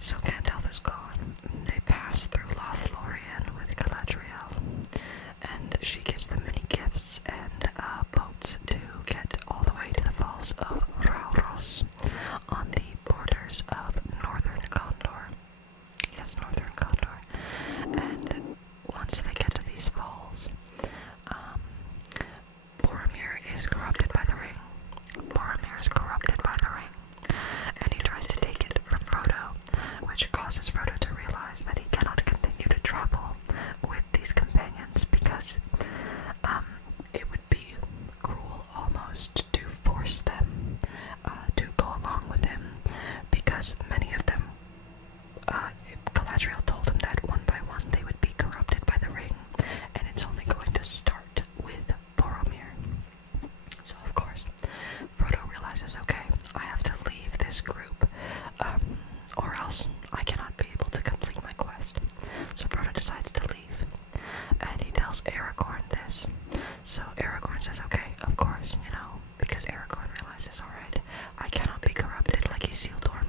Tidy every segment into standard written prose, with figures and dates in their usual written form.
So Gandalf is gone. They pass through Lothlorien with Galadriel, and she gives them many gifts and boats to get all the way to the falls of Rauros on the borders of northern Gondor. Yes, northern Gondor. And once they get to these falls, Boromir is corrupted by the ring. Boromir is corrupted by the ring, and he tries to take it from Frodo, which causes Frodo to realize that he cannot continue to travel with these companions because it would be cruel almost to force them to go along with him, because many of them, Galadriel told him that one by one they would be corrupted by the ring, and it's only going to start with Boromir. So of course, Frodo realizes, okay, I have to leave this group, or else I cannot be able to complete my quest. So Frodo decides to leave, and he tells Aragorn this. So Aragorn says, okay, of course, because Aragorn realizes, alright, I cannot be corrupted like Isildur,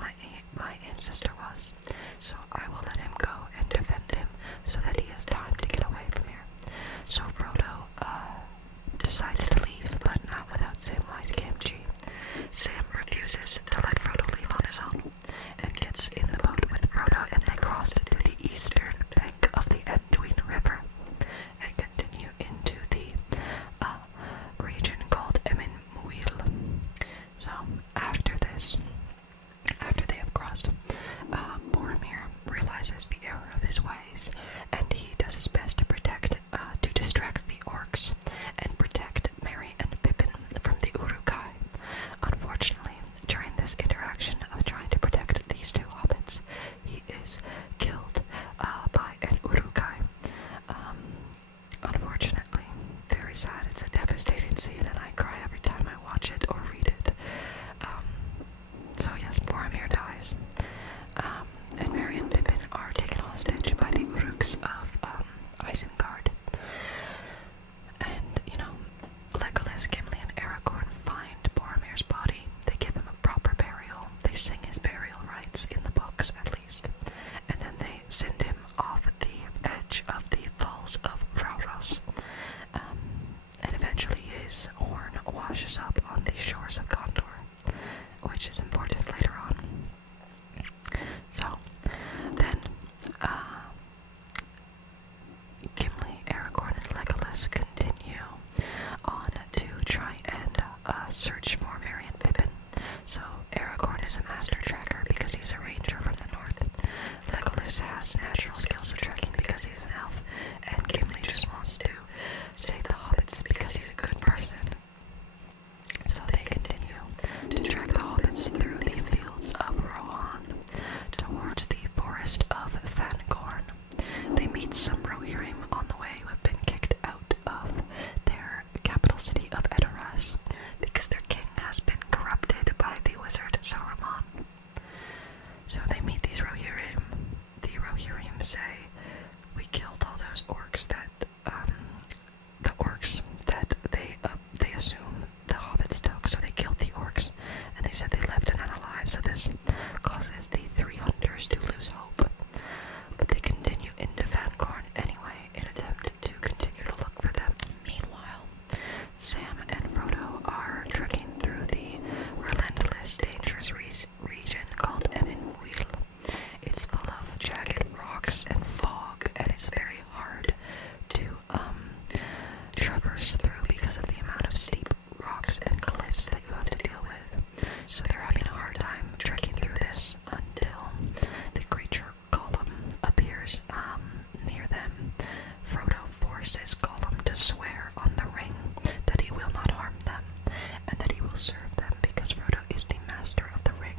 my ancestor, was. So I will let him go and defend him so that he has time to get away from here. So Frodo decides to leave, but not without Samwise Gamgee. Sam refuses to let Frodo leave on his own, and gets in the boat with Frodo, and they cross to the eastern bank of the Anduin River, and continue into the region called Emin Muil. So after this, after they have crossed, Boromir realizes the error of his ways, and he does his best to distract the orcs and protect Merry and Pippin from the Uruk-hai. Unfortunately, during this interaction of trying to protect these two hobbits, he is killed by an Uruk-hai. Unfortunately, very sad. It's a devastating scene, and I cry every time I watch it or read it. So yes, Boromir dies, and Merry and Pippin are taken hostage by the Uruks of Isengard. And, Legolas, Gimli, and Aragorn find Boromir's body. They give him a proper burial. They sing his burial rites, in the books at least. And then they send him off the edge of the falls of Rauros. And eventually his horn washes up on the shores of Gondor, which is important later on. So, then, Gimli, Aragorn, and Legolas continue on to try and search for Merry and Pippin. So, Aragorn is a master tracker because he's a ranger from the north. Legolas has natural skills of tracking because he's an elf, and Gimli just wants to save the hobbits because he's a good person. So they continue to track the hobbits through the fields of Rohan towards the forest of Fangorn. They meet some Rohirrim on the way who have been kicked out of their capital city of Edoras because their king has been corrupted by the wizard Saruman. So they meet these Rohirrim. The Rohirrim say, we killed all those orcs that, the orcs that they assume the hobbits took, so they killed the orcs, and they said they left and unalive, so this causes the three hunters to lose hope. But they continue into Fangorn anyway, in an attempt to continue to look for them. Meanwhile, Sam and Frodo are trekking through the relentless, dangerous region called Emin Muil. It's full of jagged rocks and fog, and it's very hard to traverse through because of the amount of steep rocks and cliffs that you have to deal with. So they're having a hard time trekking through this until the creature Gollum appears near them. Frodo forces Gollum to swear on the ring that he will not harm them and that he will serve them because Frodo is the master of the ring.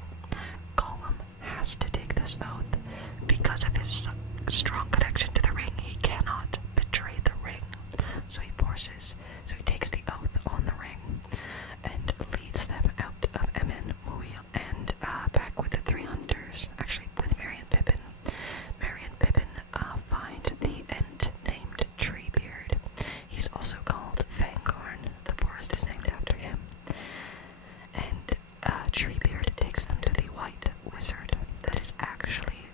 Gollum has to take this oath because of his strong connection to the ring. He cannot betray the ring. So he takes the oath on the ring and leads them out of Emin Muil and back with the three hunters, actually with Merry and Pippin. Merry and Pippin find the Ent named Treebeard. He's also called Fangorn. The forest is named after him. And Treebeard takes them to the White Wizard that is actually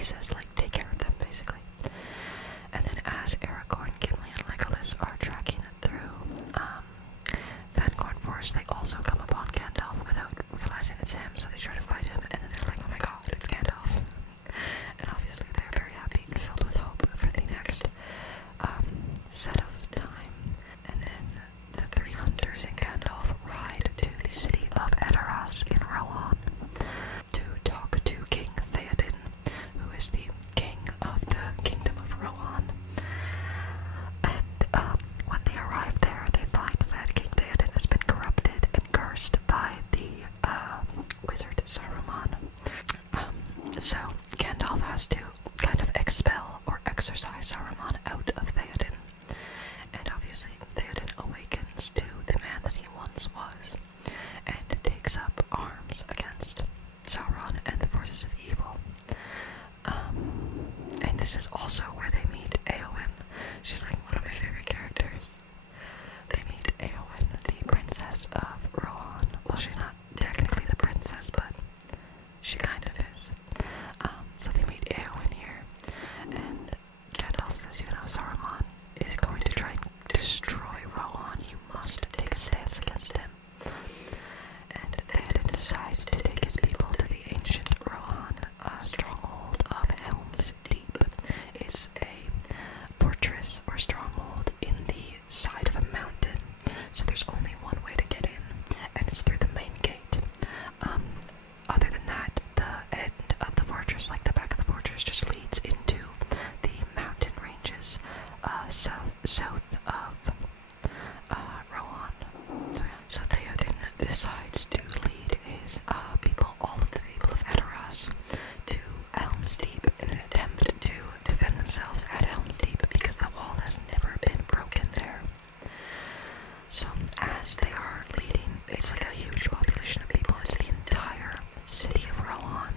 he says, like, take care of them, basically. And then as Aragorn, Gimli, and Legolas are tracking through Fangorn Forest, they also come upon Gandalf without realizing it's him, so they try to fight him, and then they're like, oh my god, it's Gandalf. And obviously they're very happy and filled with hope for the next set of time. And then the three hunters and Gandalf ride to the city of Edoras in Rohan to talk to King Theoden, who is the king of the kingdom of Rohan. And when they arrive there, they find that King Theoden has been corrupted and cursed by the wizard Saruman. So Gandalf has to kind of expel or exorcise Saruman out of Theoden. And obviously Theoden awakens to the man that he once was and takes up arms against Sauron and the forces of evil. And this is also where they meet Éowyn. She's like one of my favorite characters. They meet Éowyn, the princess of Rohan. Well, she's not technically the princess, but she kind of is. So they meet Éowyn here, and Gandalf says, you know, Saruman is going to try and destroy Rohan. You must take a stance against him. And Theoden decides to take his people to the ancient Rohan stronghold of Helm's Deep. It's a fortress or stronghold in the side of a mountain, so there's only one way to get in, and it's through the main gate. Other than that, the end of the fortress, like the back of the fortress, just leads into the mountain ranges south of Rohan. So Theoden decides to lead his people, all of the people of Edoras, to Helm's Deep in an attempt to defend themselves at Helm's Deep because the wall has never been broken there. So as they are leading, it's like a huge population of people. It's the entire city of Rohan,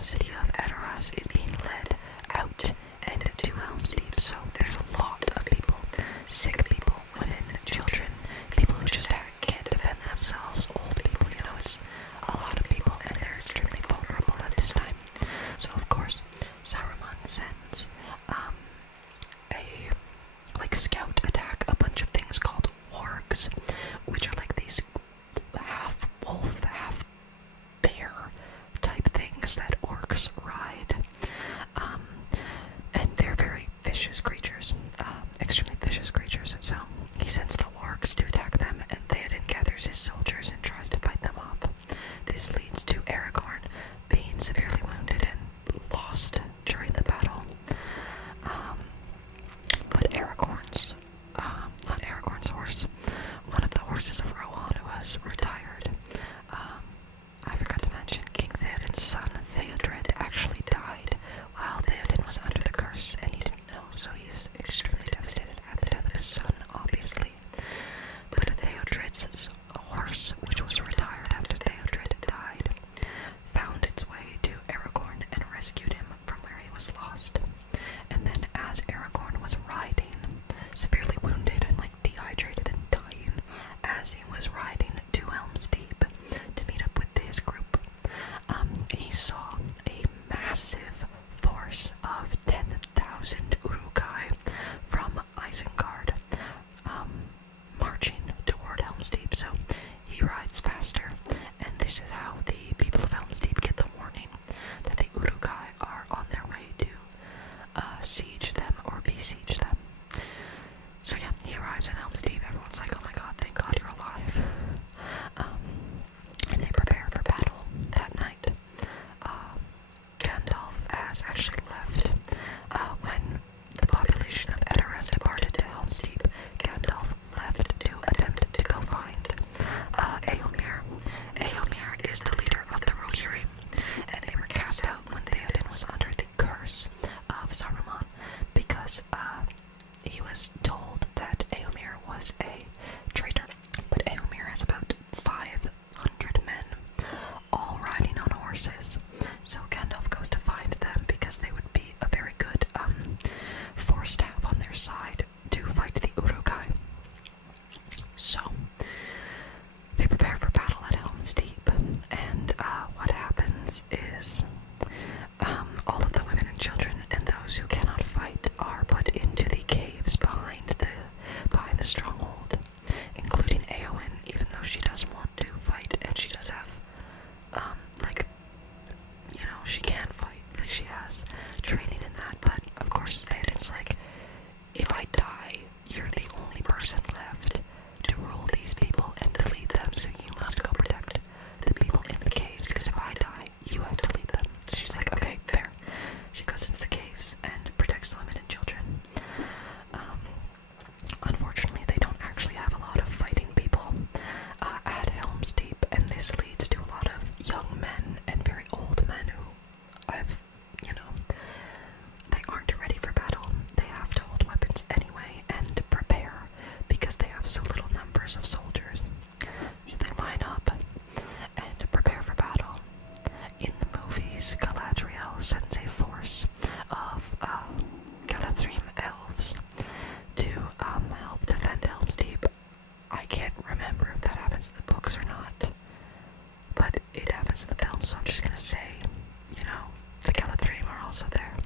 city of Edoras is being led out and to Helm's Deep. So there's a lot of people, sick people, women, children, people who just can't defend themselves, old people, you know, it's a lot of people, and they're extremely vulnerable at this time. So of course, Saruman sends a scout attack a bunch of things called wargs, which are like these half wolf, half bear type things that orcs ride. And they're very vicious creatures, extremely vicious creatures. So he sends the wargs to attack them, and Theoden gathers his soldiers and tries to fight them off. This leads to Aragorn being severely wounded and lost during the battle. But not Aragorn's horse, one of the horses of Rohan who was retired, I forgot to mention, King Theoden's son Theodred actually died while Theoden was under the curse, and he didn't know, so he's extremely devastated at the death of his son, obviously. But Theodred's horse, which was retired after Theodred died, found its way to Aragorn and rescued him from where he was lost. And then as Aragorn was riding, severely wounded and like dehydrated and dying, as he was riding to Helm's Deep to meet up with his group, he saw a massive force of 10,000 Uruk-hai from Isengard marching toward Helm's Deep. So he rides faster, and this is how the people of Helm's Deep get the warning that the Uruk-hai are on their way to siege them or besiege them. So yeah, he arrives in Helm's Deep. Everyone's like, oh my god, thank god you're alive. And they prepare for battle that night. Gandalf has actually left. When the population of Edoras departed to Helm's Deep, Gandalf left to attempt to go find Éomer. Éomer is the leader training in that, but of course Theoden's like, if I die, you're the only person left to rule these people and to lead them, so you must go protect the people in the caves, because if I die, you have to lead them. She's like, okay, fair. She goes into the caves and protects the women and children. Unfortunately, they don't actually have a lot of fighting people at Helm's Deep, and this leads to a lot of young men and very old men who they aren't ready for battle. They have to hold weapons anyway and prepare because they have so little numbers of soldiers. So they line up and prepare for battle. In the movies, Galadriel sends a force of Galadrim elves to help defend Helm's Deep. I can't remember if that happens in the books or not, but it happens in the film, so I'm just gonna say, the Galadrim are also there.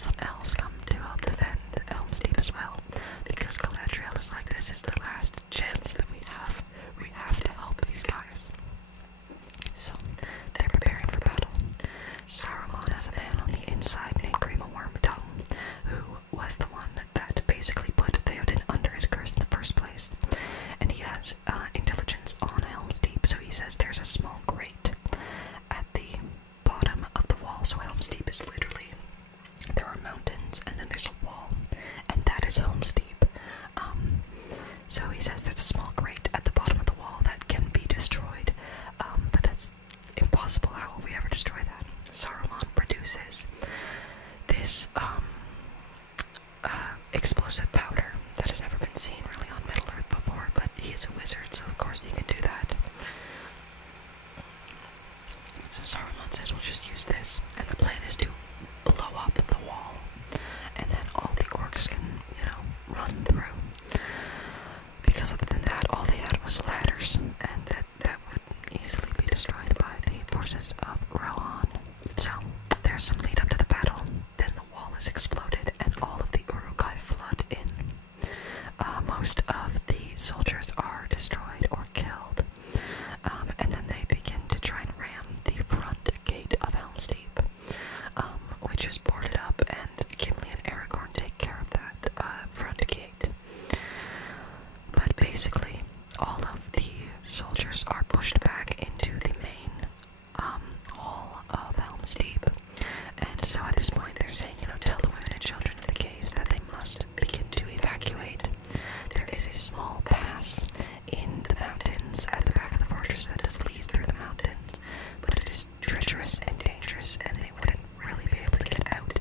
Some elves come to help defend Helm's Deep as well, because Galadriel is like, this is the last chance that we have. We have to help these guys. So, they're preparing for battle. Saruman has a man on the inside named Grima Wormtongue, who was the one that basically put Theoden under his curse in the first place. And he has intelligence on Helm's Deep, so he says there's a small grate at the bottom of the wall. So Helm's Deep is literally, there are mountains and then there's a wall, and that is Helm's Deep. So he says there's a small grate at the bottom of the wall that can be destroyed, but that's impossible. How will we ever destroy that? Saruman produces this explosive powder that has never been seen really on Middle Earth before, but he is a wizard, so of course he can do that. So Saruman says we'll just use this, and the plan is to blow up the wall, and then all the orcs can, run through. Because other than that, all they had was ladders, and that would easily be destroyed by the forces of Rohan. So there's some lead up to the battle, then the wall is exploded, and all of the Uruk-hai flood in. Most of the soldiers are destroyed or killed, and then they begin to try and ram the front gate of Helm's Deep, which is boarded up, and Gimli and Aragorn take care of that front gate. But basically, all of the soldiers are pushed back into the main hall of Helm's Deep, and so at this point they're saying, tell the women and children in the caves that they must begin to evacuate. There is a small pass in the mountains at the back of the fortress that does lead through the mountains, but it is treacherous and dangerous, and they wouldn't really be able to get out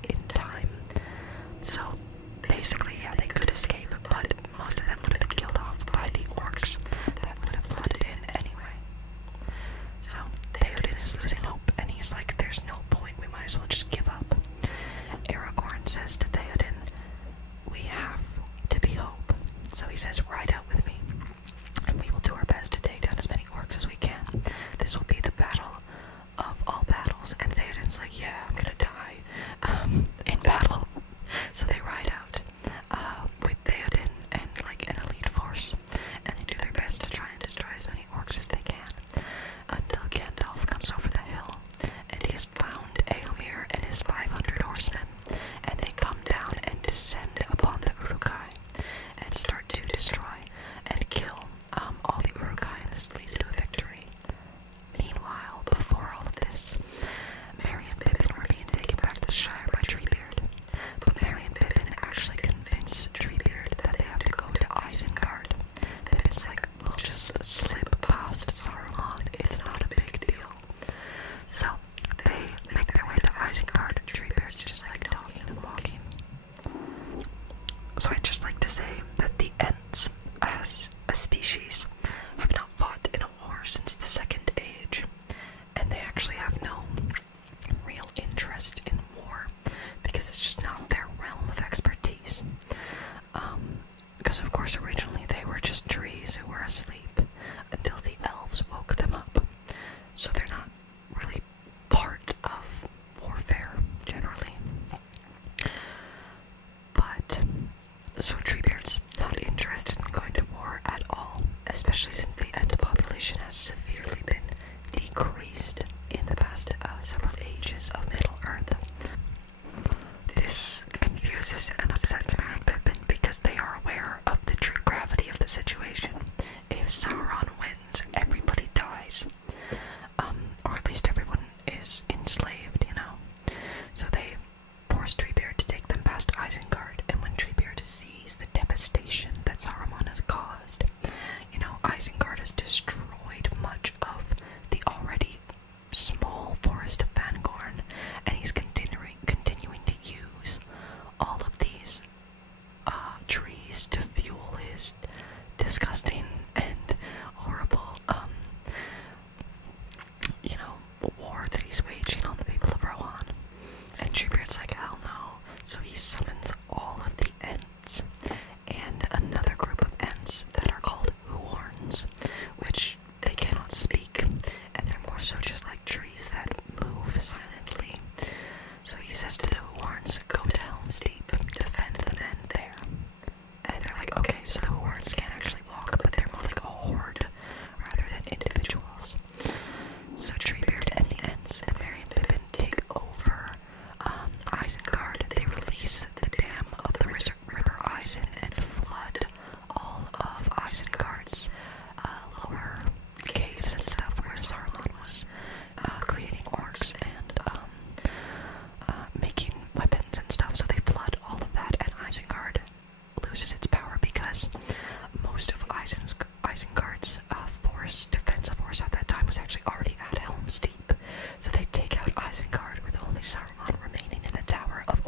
vexes and upsets Merry and Pippin because they are aware of the true gravity of the situation. If Sauron wins, everybody dies. Or at least everyone is enslaved, you know. So they force Treebeard to take them past Isengard, and when Treebeard sees the devastation that Saruman has caused, you know, Isengard has destroyed much of the already small forest of Fangorn, and he's continuing to use all of these trees to fuel his disgusting and horrible, you know, war that he's waging on the people of Rohan. And Treebeard's like, hell no. So he summons all of the Ents and another group of Ents that are called Huorns, which they cannot speak, and they're more so just like trees that move silently. So he says to the Huorns, go to Helm's Deep, defend the men there. And they're like, okay, so the Huorns can't actually walk, but they're more like a horde rather than individuals. So Treebeard and the Ents and Merry and Pippin take over Isengard. They release the dam of the River Isen and flood all of Isengard's lower caves and stuff where Saruman was creating orcs and making weapons and stuff. So they flood all of that, and Isengard loses its power because most of Isengard's defensive force at that time was actually already at Helm's Deep. So they take out Isengard with only Saruman remaining in the Tower of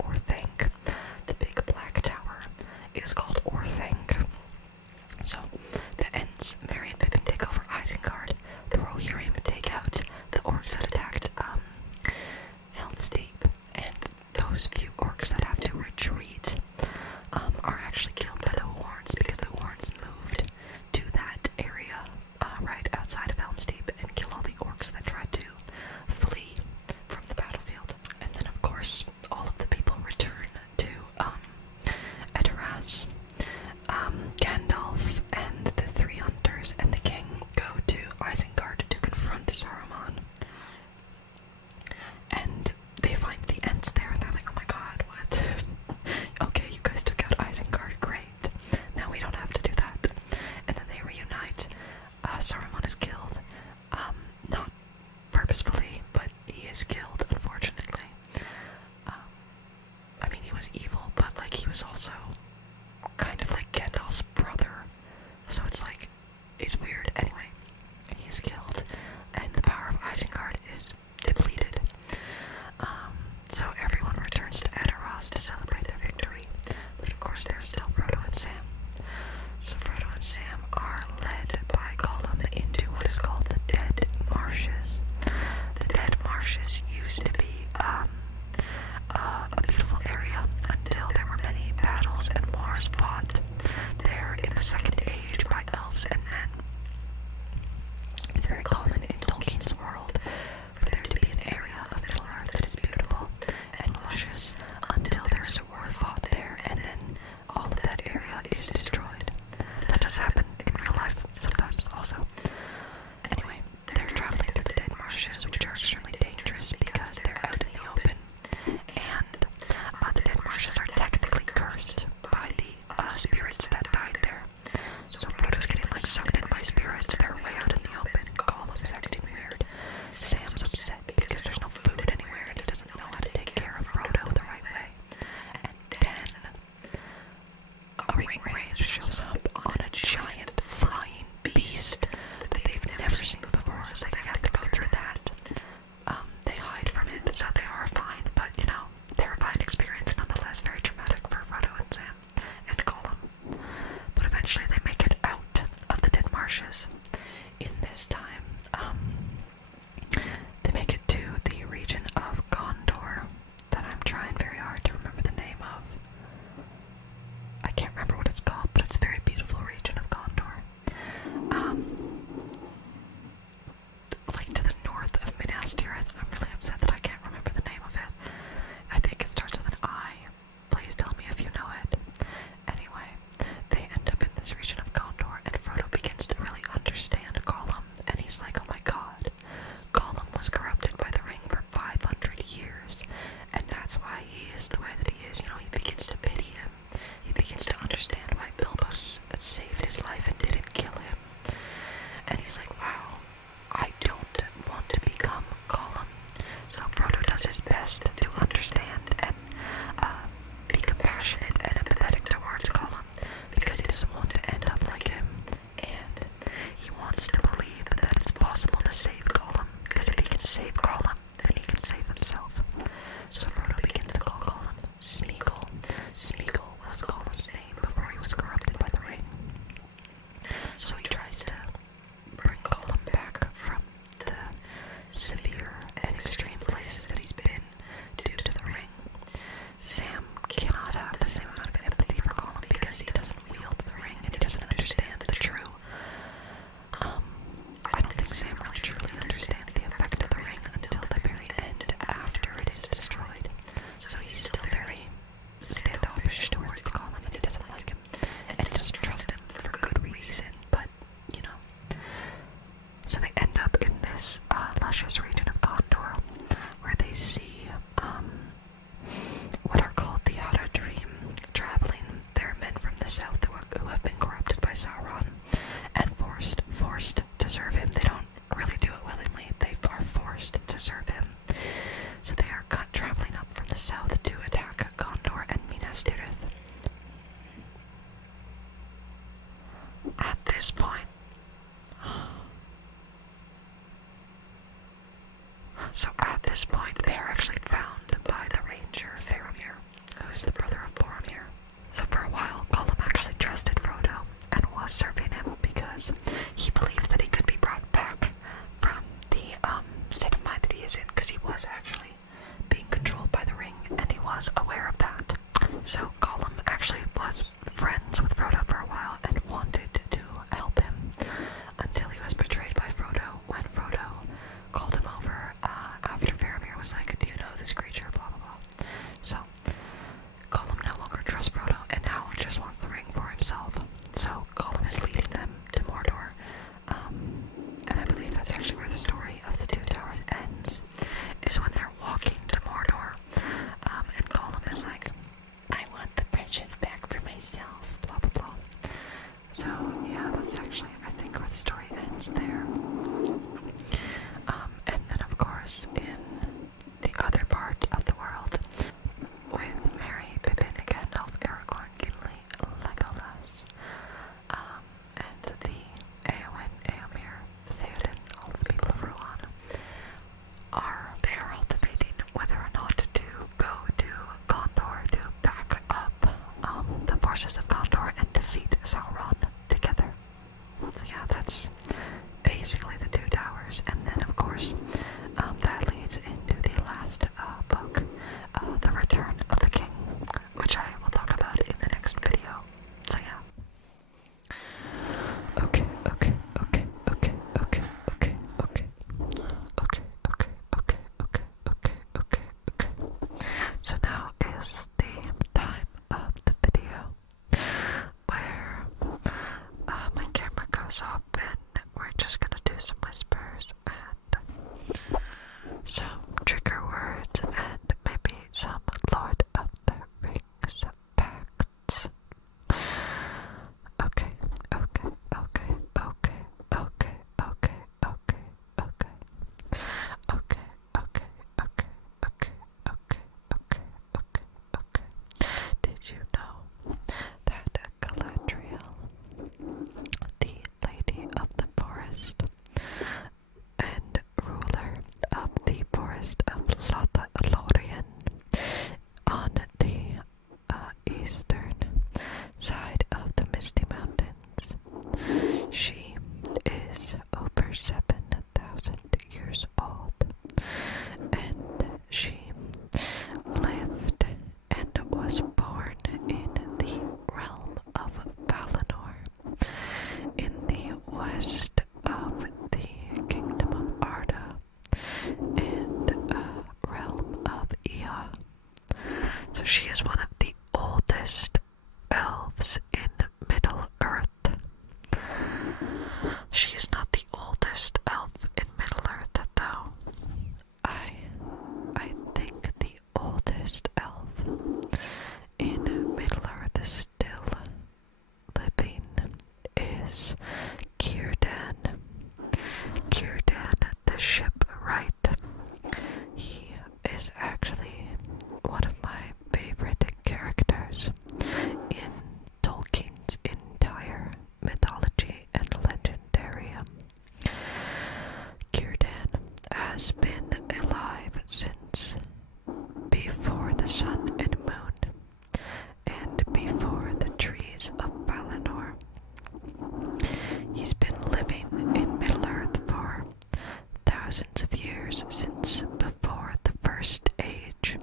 south to attack Gondor and Minas Tirith. At this point, they are actually found by the ranger Faramir, who is the brother of Boromir. So for a while, Gollum actually trusted Frodo and was serving him because he believed that he could be brought back from the state of mind that he is in, because he was actually being controlled by the ring, and he was aware of that. So Gollum actually was friends with Frodo for a while and wanted to help him until he was betrayed by Frodo when Frodo called him over after Faramir was like, "Do you know this creature?" Blah blah blah. So Gollum no longer trusts Frodo and now just wants the ring for himself. So Gollum is leading them to Mordor, and I believe that's actually where the story of the Two Towers ends, is when they're walking to Mordor, and Gollum is like, "I want the precious back for myself," blah blah blah. So yeah, that's actually, I think, where the story ends there. And then of course, in the other part of the world, with Merry, Pippin, Gandalf, Aragorn, Gimli, Legolas, and the Eowyn, Eomer, Theoden, all the people of Rohan, they are all debating whether or not to go to Gondor to back up the forces of Gondor and defeat Sauron together. So yeah, that's basically the Two Towers, and then of course that leads into the last book, The Return of the King, which I will talk about in the next video. So yeah. Okay. So now is the time of the video where my camera goes off and we're just gonna do some whispers and some trigger words and maybe some Lord of the Rings facts. Okay. Did you know that Galadriel, the Lady of the Forest and ruler of the Forest of Lothlorien on the eastern side of the Misty Mountains, she is over 7,000 years old, and she lived and was born in the realm of Valinor, in the west of the kingdom of Arda, and realm of Ea. So she is one of the oldest elves in Middle-earth. She is not the oldest elf in Middle-earth, though. I think the oldest elf in Middle-earth is still living is Círdan. Círdan the Shipwright. He is actually one of my favorite characters in Tolkien's entire mythology and legendarium. Círdan has been alive since before the sun and moon, and before the trees of Valinor. He's been living in Middle-earth for thousands of years, since before the First Age.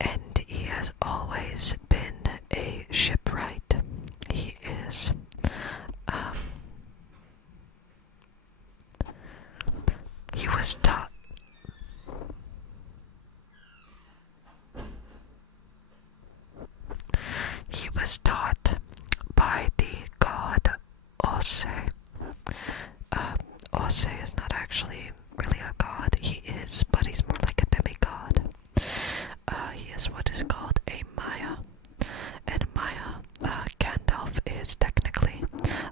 And he has always been a shipwright. He is he was taught by the god Ose. Ose is not actually really a god. He is, but he's more like a demigod. He is what is called a Maya. And Maya, Gandalf is technically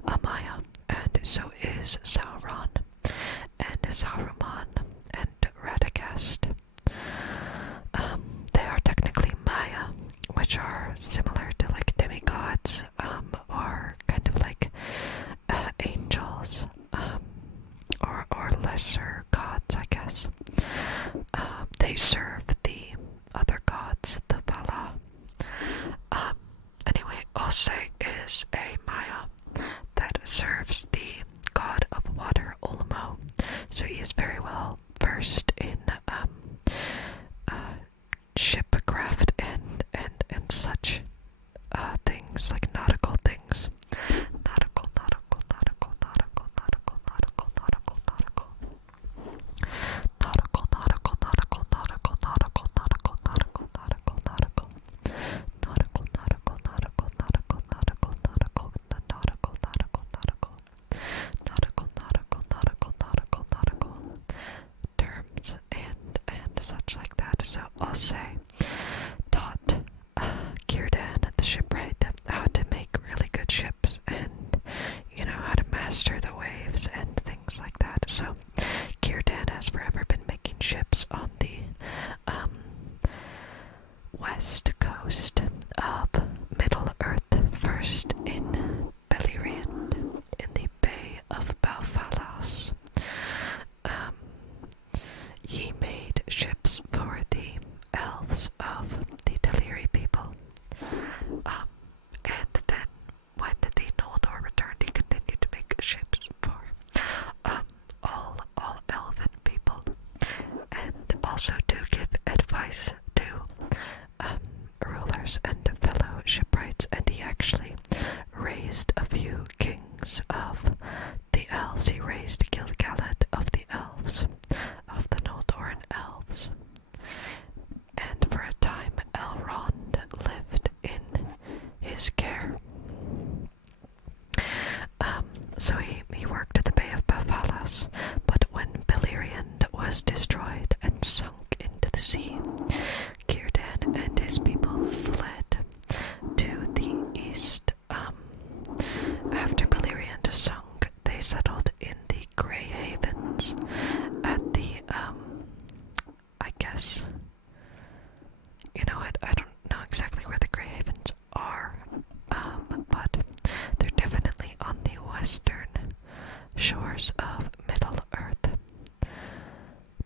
a Maya, and so is Sauron, and Saruman, and Radagast. so I'll say, taught Círdan, the shipwright, how to make really good ships and, how to master the waves and things like that. So Círdan has forever been making ships on the west coast of Middle-earth, first in Beleriand, in the Bay of Balfalas. He made ships for the elves of the Teleri people. And then when the Noldor returned, he continued to make ships for all elven people, and also to give advice to rulers and fellow shipwrights. And he actually raised a few kings of the elves. He raised Gil-galad of the elves, of the Noldoran elves. And for a time, Elrond lived in his care. So he worked at the Bay of Balfalas, but when Beleriand was destroyed and sunk into the sea, Círdan and his people fled to the east. After Beleriand sunk, they settled in the Grey Havens at the, I guess, I don't know exactly where the Grey Havens are, but they're definitely on the western shores of Middle-earth.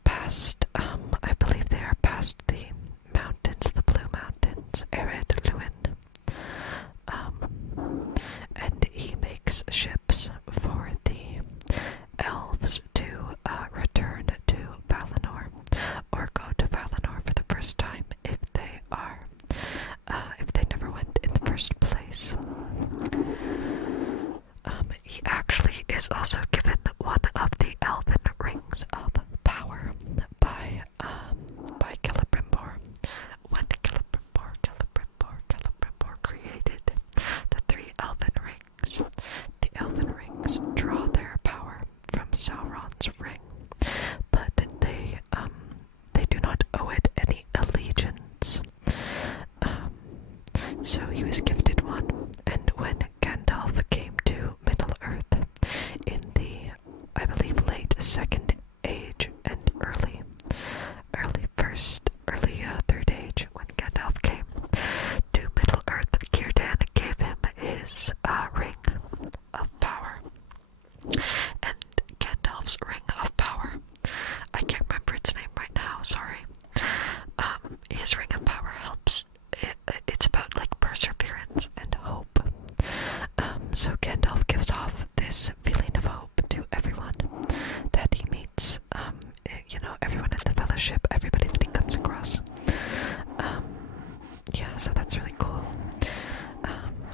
Past, I believe they are past the mountains, the Blue Mountains, Ered Luin. And he makes ships for the elves to return to Valinor, or go to Valinor for the first time if they are, if they never went in the first place. He actually is also given one of the elven rings of power by Celebrimbor. When Celebrimbor created the 3 elven rings, the elven rings draw their power from Sauron's ring, but they do not owe it any allegiance. So he was gifted one, and when Gandalf came to Middle-earth in the, I believe, late Second Age and early Third Age, when Gandalf came to Middle-earth, Círdan gave him his ring of power. And Gandalf's ring of power, I can't remember its name right now, sorry. His ring of power helps. It's about like perseverance and hope. So Gandalf gives off this feeling of hope to everyone that he meets. Everyone in the Fellowship, everybody that he comes across. Yeah, so that's really cool.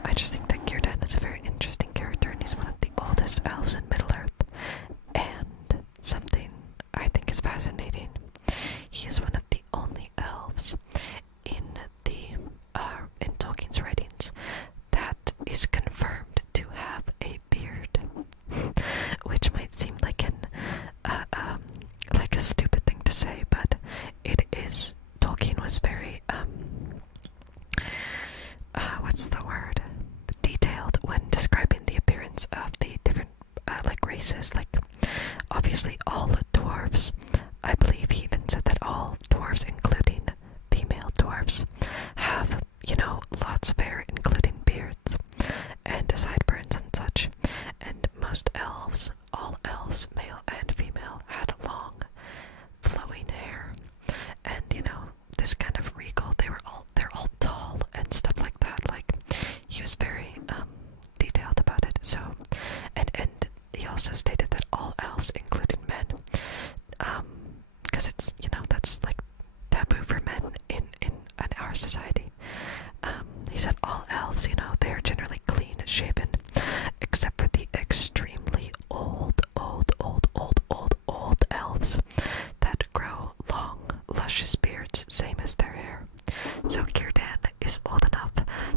I just think that Círdan is a very interesting character, and he's one of the oldest elves in Middle-earth. And something I think is fascinating, he is one of the only elves in Tolkien's writings that is confirmed to have a beard, which might seem like a stupid thing to say, but it is. Tolkien was very what's the word? Detailed when describing the appearance of the different races. Like, obviously all dwarves. I believe he even said that all dwarves, including female dwarves, have, lots of hair, including beards and sideburns and such. And most elves, all elves, male and female, had long, flowing hair. And, this kind of regal, they're all tall and stuff like that. Like, he was very detailed about it. So, and he also stated that all elves, including men, because it's, that's like taboo for men in our society. He said all elves, they are generally clean shaven, except for the extremely old elves that grow long, luscious beards, same as their hair. So Círdan is old enough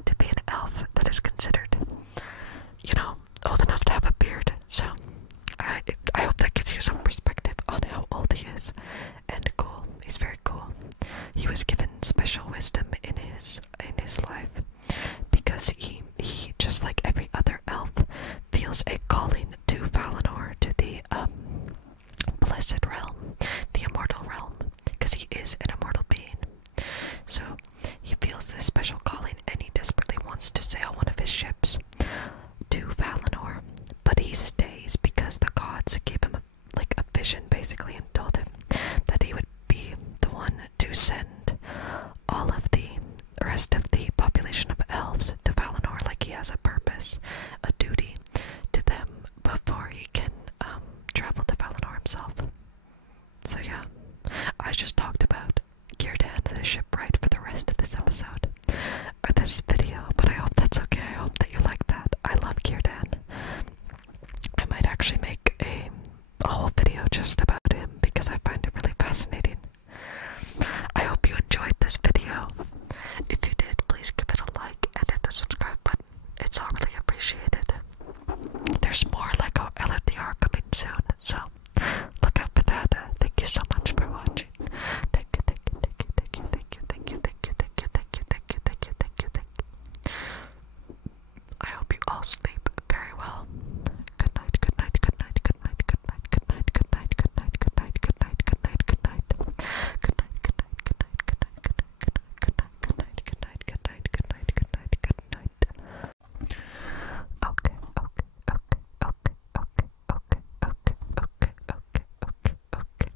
to be an elf that is considered, old enough to have a beard. So I hope that gives you some perspective on how old he is. And cool. He's very cool. He was given special wisdom in his life because he just like every other elf feels a calling to Valinor, to the blessed realm, the immortal realm, because he is an immortal being. So he feels this special calling, and he desperately wants to sail one of his ships to Valinor, but he stays because the gods gave him a vision basically and told him that he would be the one to send all of the rest of the population of elves to Valinor, like he has a purpose, a duty to them before he can travel to Valinor himself. So yeah, I just talked about Círdan, the shipwright, for the rest of this episode, or this video, but I hope that's okay. I hope that you like that. I love Círdan. I might actually make a whole video just about him because I find it really fascinating. I hope you enjoyed this video. If you did, please give it a like and hit the subscribe button. It's all really appreciated. There's more LEGO LFDR coming soon, so look out for that. Thank you so much for watching. Thank you, thank you, thank you, thank you, thank you, thank you, thank you, thank you, thank you, thank you, thank you, thank you, thank you. I hope you all sleep very well. Good night, good night, good night, good night, good night, good night, good night, good night, good night, good night, good night, good night. Good night, good night, good night, good night, good night, good night, good night, good night, good night, good night, good night, good night. Okay, okay, okay, okay, okay, okay, okay, okay, okay, okay, okay.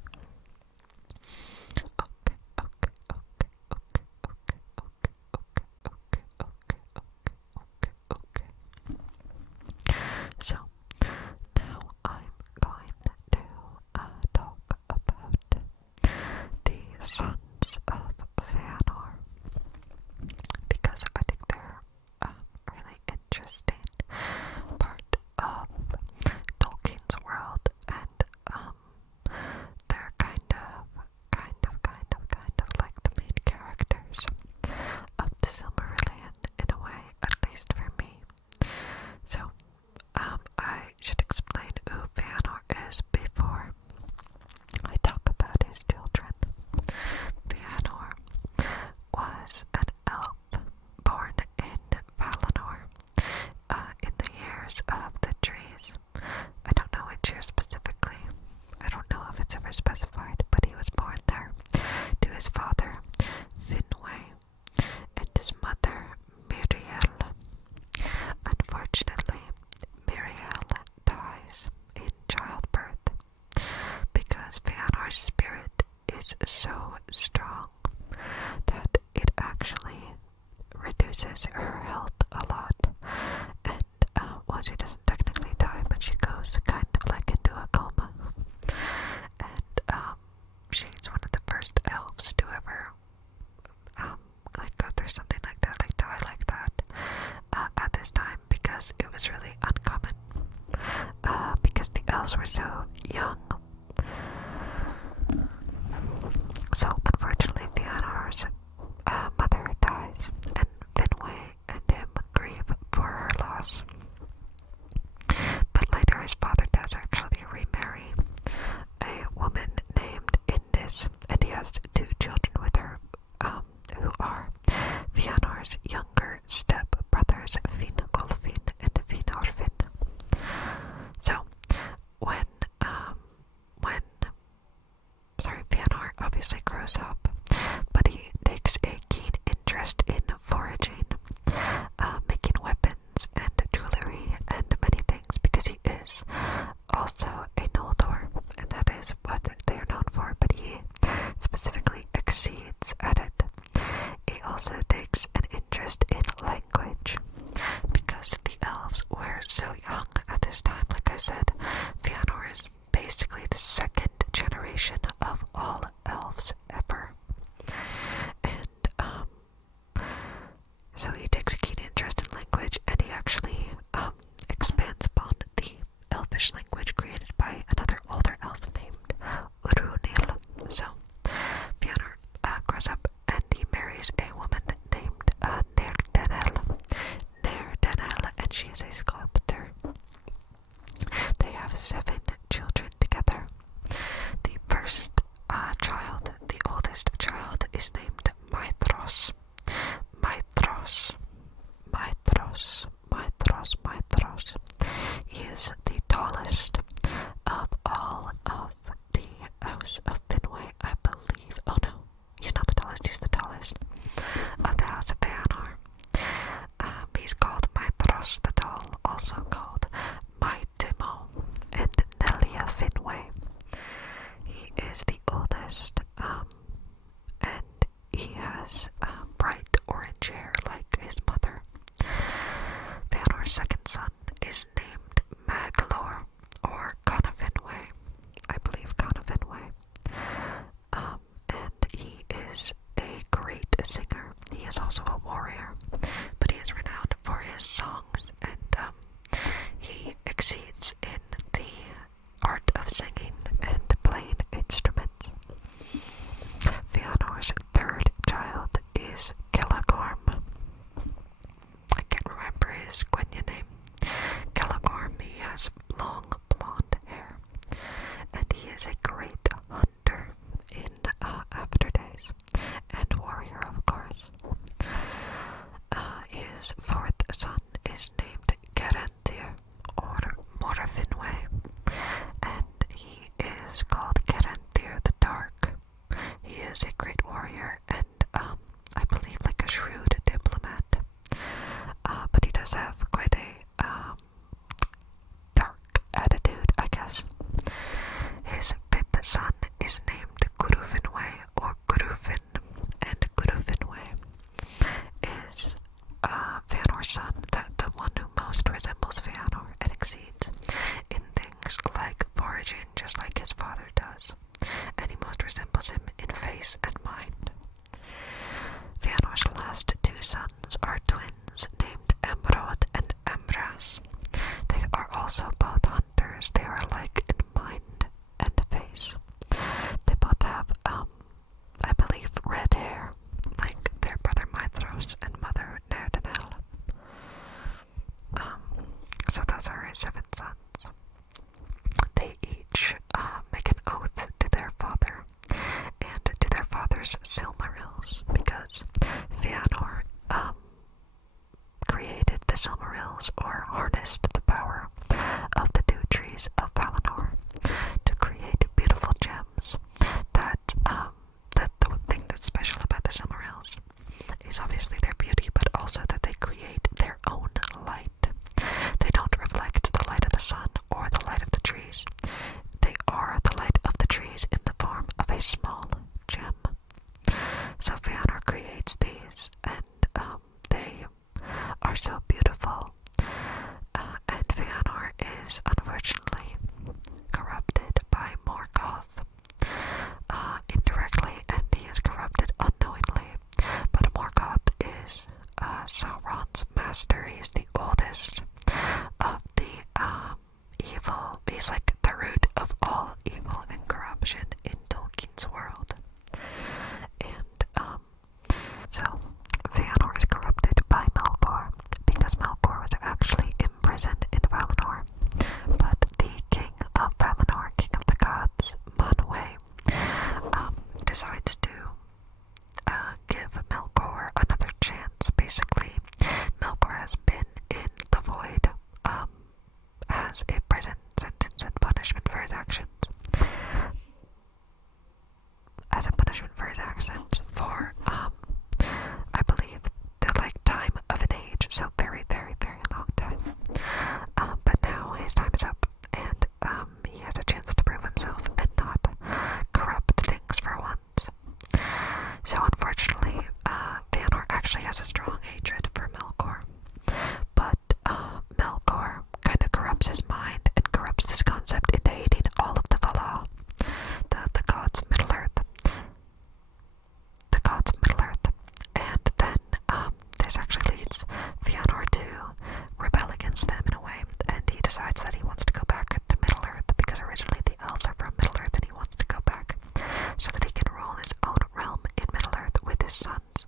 So now I'm going to talk about the Sons of Fëanor, because I think they're really interesting part of Tolkien's world, and they're kind of like the main characters of the Silmarillion in a way, at least for me. So, I should explain who Fëanor is before I talk about his children. Fëanor was an elf born in Valinor in the years of the trees. I don't know which year specifically. I don't know if it's ever specified, but he was born there to his father, Finwë, and his mother, Miriel. Unfortunately, Miriel dies in childbirth because Fëanor's spirit is so strong that it actually reduces her health a lot. And, well, she doesn't technically die, but she goes kind of like into a coma. And, she's one of the first elves to ever, like go through something like that, like die like that, at this time, because it was really uncommon, because the elves were so young. So, unfortunately, Fëanor's mother dies, and Finwë and him grieve for her loss. But later his father does actually remarry a woman named Indis, and he has 2 children with her, who are Fëanor's younger step-brothers, Finngolfin and Finarfin. So, when Fëanor obviously grows up, but he takes a keen interest in foraging, making weapons and jewelry and many things, because he is also a Noldor, and that is what they are known for, but he specifically exceeds at it. He also takes an interest in language, because the elves were so young at this time. Like I said, Fëanor is basically the second generation of all elves ever. And, so he takes a keen interest in language, and he actually, expands upon the elfish language created by another older elf named Urunil. So, Fëanor grows up, and he marries a woman named creates these, and they are so beautiful. And Fëanor is unfortunately corrupted by Morgoth indirectly, and he is corrupted unknowingly. But Morgoth is Sauron's master. He's the oldest of the evil. He's like the root of all evil and corruption in Tolkien's world. And so Fëanor is corrupted by Melkor because Melkor was actually imprisoned in Valinor. But the king of Valinor, king of the gods, Manwë, decides to give Melkor another chance. Basically, Melkor has been in the void as a prison sentence and punishment for his actions. As a punishment for his actions for, I believe, the time of an age, so very, very, very long time. But now his time is up, and he has a chance to prove himself and not corrupt things for once. So unfortunately, Fëanor actually has a strong hatred for Melkor, but Melkor kind of corrupts his mind and corrupts this concept into hating all of the Valar, the gods of Middle-earth. The gods of Middle-earth. And then this actually leads Fëanor to rebel against them in a way, and he decides that he wants to go back to Middle-earth because originally the elves are from Middle-earth, and he wants to go back so that he can rule his own realm in Middle-earth with his sons.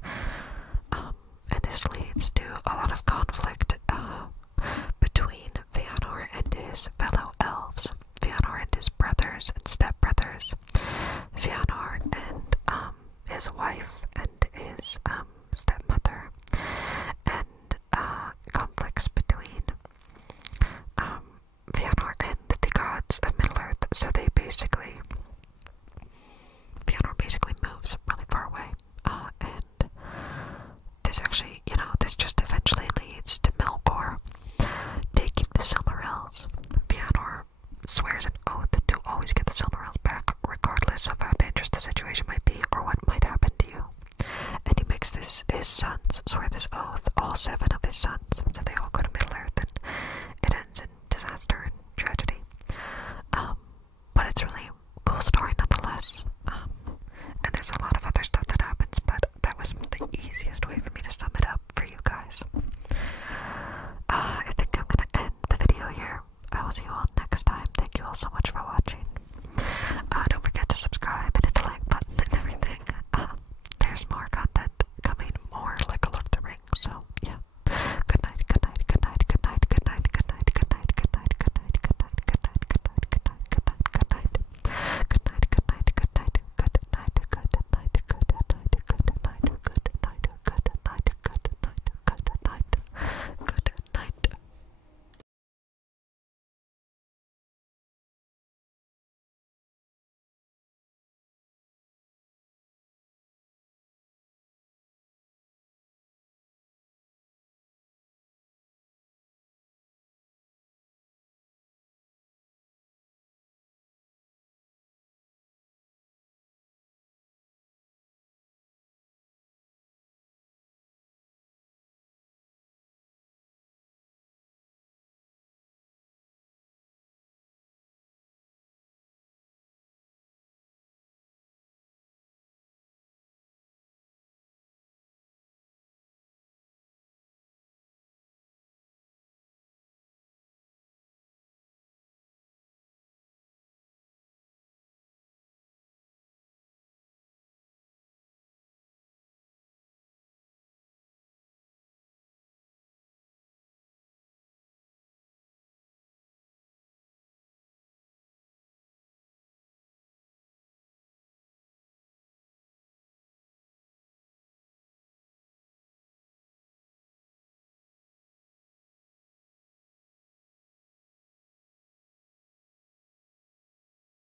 And this leads to a lot of conflict between Fëanor and his fellow elves, Fëanor and his brothers and stepbrothers, Fëanor and his wife and his stepmother, and conflicts between Fëanor and the gods of Middle-earth. So Fëanor basically moves really far away, and this actually, this just eventually leads to Melkor taking the Silmarils. Fëanor swears an oath to always get the Silmarils back, regardless of how dangerous the situation might be or what might happen to you. And he makes his sons swear this oath, all 7 of his sons, so they